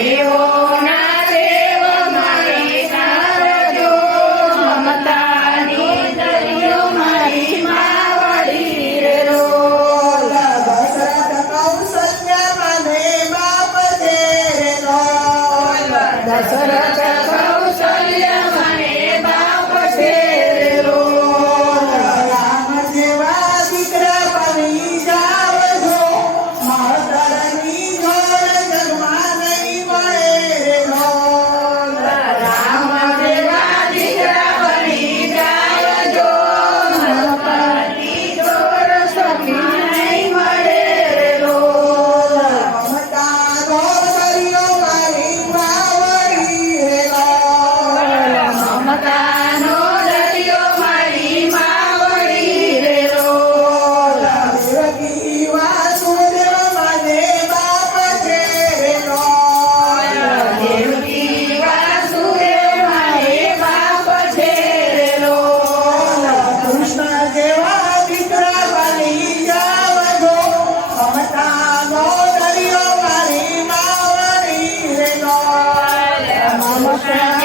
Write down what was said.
Hare Yeah.